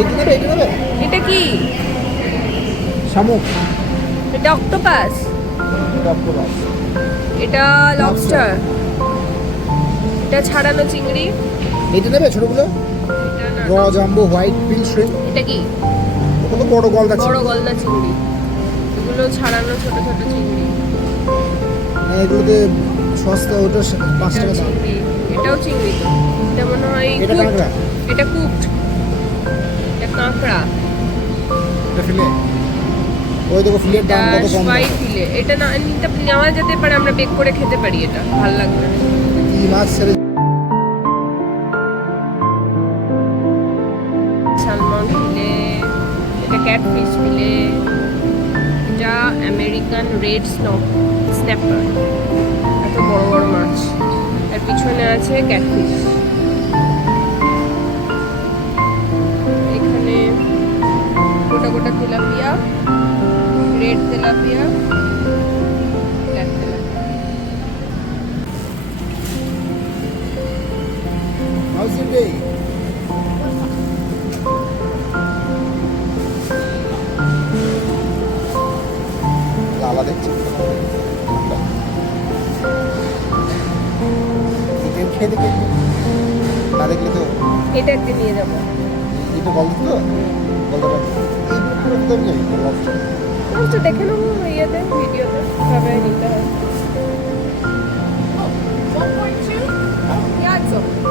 এটা নেবে এটা কি? শামুক। এটা অক্টোপাস। এটা অক্টোপাস। এটা লবস্টার। এটা ছাড়ানো চিংড়ি। এটা নেবে ছোটগুলো? এটা না। র জাম্বো হোয়াইট বিল শ্রিম্প। এটা কি? ওগুলো বড় গলদা বড় চিংড়ি। গলদা চিংড়ি। এগুলো ছাড়ানো ছোট ছোট চিংড়ি। হ্যাঁ, এগুলোতে সস্তা, ওটা 5 এটা টাকা দাম। চিংড়ি। এটাও চিংড়ি তো। এটা মনে হয় এটা cooked। কাঁকড়া। এটা কুকড। এটা কাঁকড়া। এটা ফিলে। ওই দেখো ফিলের দাম কত কম। ফ্রাই ফিলে। এটা না নিতে নেওয়া যেতে পারে, আমরা বেক করে খেতে পারি, এটা ভালো লাগবে। কি মাছ ছেড়ে। সালমন ফিলে। এটা ক্যাটফিশ ফিলে। এটা আমেরিকান রেড স্ন্যাপার। এত বড় বড় মাছ। তার পিছনে আছে ক্যাটফিশ। এখানে গোটা গোটা tilapia, red tilapia, black tilapia. How's your day? লালা দেখছি। খেয়ে দেখে না দেখলে তো এটা একটা নিয়ে যাবো। এটা গল্প তো গল্পটা এইগুলো তো আমি জানি লবস্টার। তো দেখে নেবো ইয়েতে, ভিডিওতে কিভাবে নিতে হয়। 1.2? Yeah, it's okay.